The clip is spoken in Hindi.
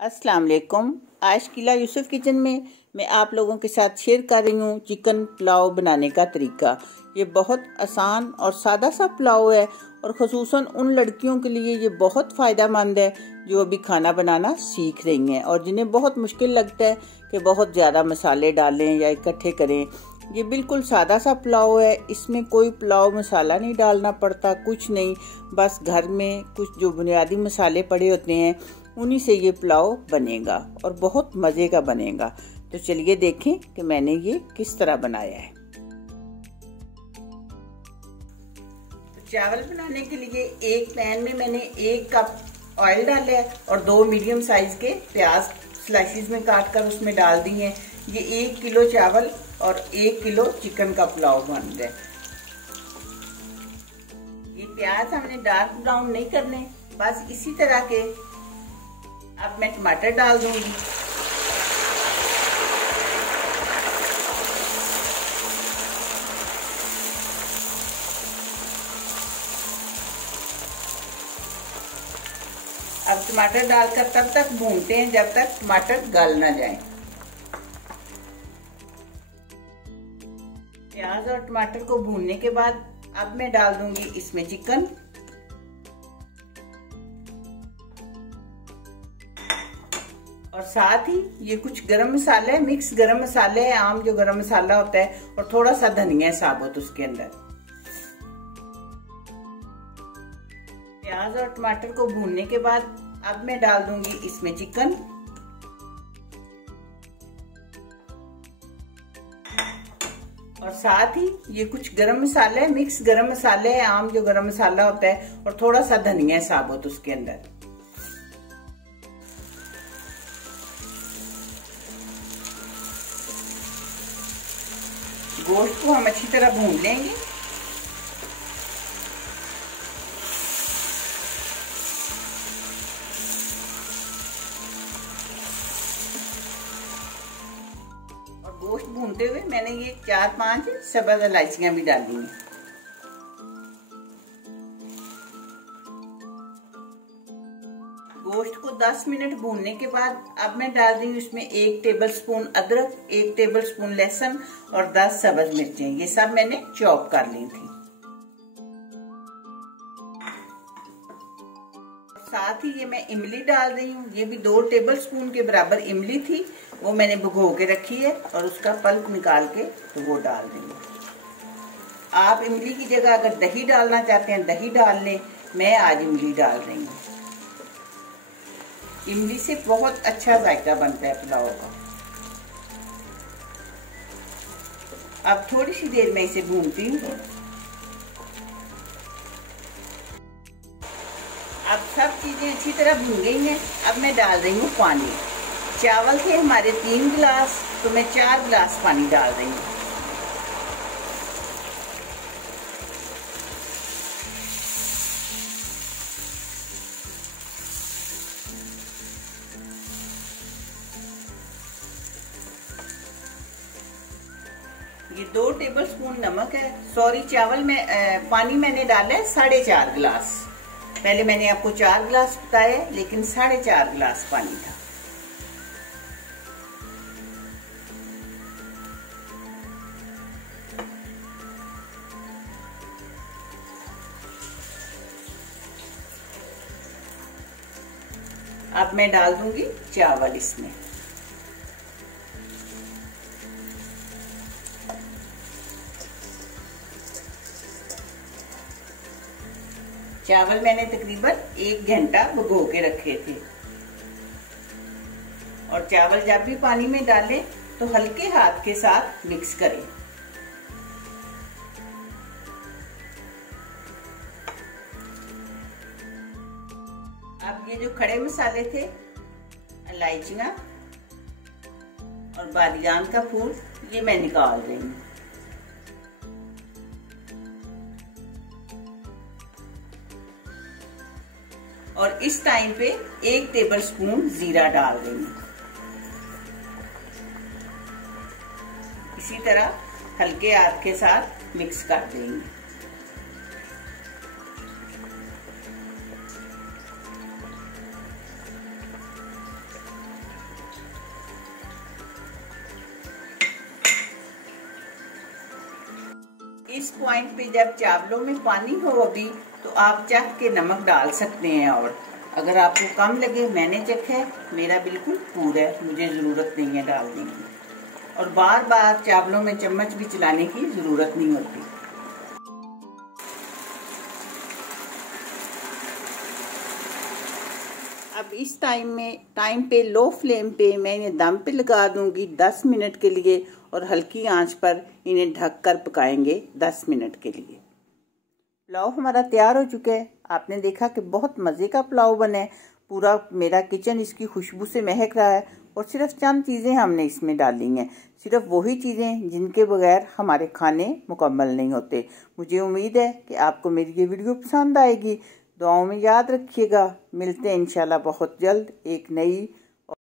अस्सलाम वालेकुम। आज किला यूसुफ किचन में मैं आप लोगों के साथ शेयर कर रही हूँ चिकन पुलाव बनाने का तरीका। ये बहुत आसान और सादा सा पुलाव है और ख़ुसूसन उन लड़कियों के लिए ये बहुत फ़ायदेमंद है जो अभी खाना बनाना सीख रही हैं और जिन्हें बहुत मुश्किल लगता है कि बहुत ज़्यादा मसाले डालें या इकट्ठे करें। ये बिल्कुल सादा सा पुलाव है, इसमें कोई पुलाव मसाला नहीं डालना पड़ता, कुछ नहीं, बस घर में कुछ जो बुनियादी मसाले पड़े होते हैं उन्हीं से ये पुलाव बनेगा और बहुत मज़े का बनेगा। तो चलिए देखें कि मैंने ये किस तरह बनाया है। तो चावल बनाने के लिए एक पैन में मैंने 1 कप ऑयल डाला है और 2 मीडियम साइज के प्याज स्लाइसिस में काट कर उसमें डाल दी हैं। ये 1 किलो चावल और 1 किलो चिकन का पुलाव बन रहा है। ये प्याज हमने डार्क ब्राउन नहीं करने, बस इसी तरह के। अब मैं टमाटर डाल दूंगी। अब टमाटर डालकर तब तक भूनते हैं जब तक टमाटर गल ना जाए। प्याज और टमाटर को भूनने के बाद अब मैं डाल दूंगी इसमें चिकन और साथ ही ये कुछ गरम मसाला है, मिक्स गरम मसाले है, आम जो गरम मसाला होता है, और थोड़ा सा धनिया साबुत उसके अंदर। प्याज और टमाटर को भूनने के बाद अब मैं डाल दूंगी इसमें चिकन और साथ ही ये कुछ गरम मसाला है, मिक्स गरम मसाले है, आम जो गरम मसाला होता है, और थोड़ा सा धनिया साबुत उसके अंदर। गोश्त को हम अच्छी तरह भून लेंगे। और गोश्त भूनते हुए मैंने ये 4-5 सब्ज़ इलायचियां भी डाली हैं। गोश्त को 10 मिनट भूनने के बाद अब मैं डाल रही हूँ इसमें 1 टेबलस्पून अदरक, 1 टेबलस्पून लहसुन और 10 सब्ज़ मिर्चें। ये सब मैंने चॉप कर ली थी। साथ ही ये मैं इमली डाल रही हूँ। ये भी 2 टेबलस्पून के बराबर इमली थी, वो मैंने भिगो के रखी है और उसका पल्प निकाल के तो वो डाल रही हूँ। आप इमली की जगह अगर दही डालना चाहते हैं दही डाल लें, मैं आज इमली डाल रही हूँ। इमली से बहुत अच्छा जायका बनता है पुलाव का। अब थोड़ी सी देर में इसे भूनती हूँ। अब सब चीजें अच्छी तरह भून गई हैं। अब मैं डाल रही हूँ पानी। चावल थे हमारे 3 गिलास, तो मैं 4 गिलास पानी डाल रही हूँ। ये 2 टेबलस्पून नमक है। सॉरी, चावल में पानी मैंने डाला है 4.5 गिलास। पहले मैंने आपको 4 गिलास बताया, लेकिन 4.5 गिलास पानी था। अब मैं डाल दूंगी चावल इसमें। चावल मैंने तकरीबन 1 घंटा भिगो के रखे थे। और चावल जब भी पानी में डालें तो हल्के हाथ के साथ मिक्स करें। अब ये जो खड़े मसाले थे, इलायचियां और बादियान का फूल, ये मैं निकाल रही हूँ। और इस टाइम पे 1 टेबलस्पून जीरा डाल देंगे। इसी तरह हल्के हाथ के साथ मिक्स कर देंगे। इस पॉइंट पे जब चावलों में पानी हो अभी, तो आप चख के नमक डाल सकते हैं। और अगर आपको कम लगे, मैंने चखा है, मेरा बिल्कुल पूरा है, मुझे ज़रूरत नहीं है डालने की। और बार बार चावलों में चम्मच भी चलाने की ज़रूरत नहीं होती। अब इस टाइम पे लो फ्लेम पे मैं इन्हें दम पे लगा दूंगी 10 मिनट के लिए, और हल्की आंच पर इन्हें ढककर पकाएंगे 10 मिनट के लिए। पुलाव हमारा तैयार हो चुका है। आपने देखा कि बहुत मज़े का पुलाव बना है। पूरा मेरा किचन इसकी खुशबू से महक रहा है। और सिर्फ चंद चीज़ें हमने इसमें डाली हैं, सिर्फ वही चीज़ें जिनके बगैर हमारे खाने मुकम्मल नहीं होते। मुझे उम्मीद है कि आपको मेरी ये वीडियो पसंद आएगी। दुआओं में याद रखिएगा। मिलते हैं इंशाल्लाह बहुत जल्द एक नई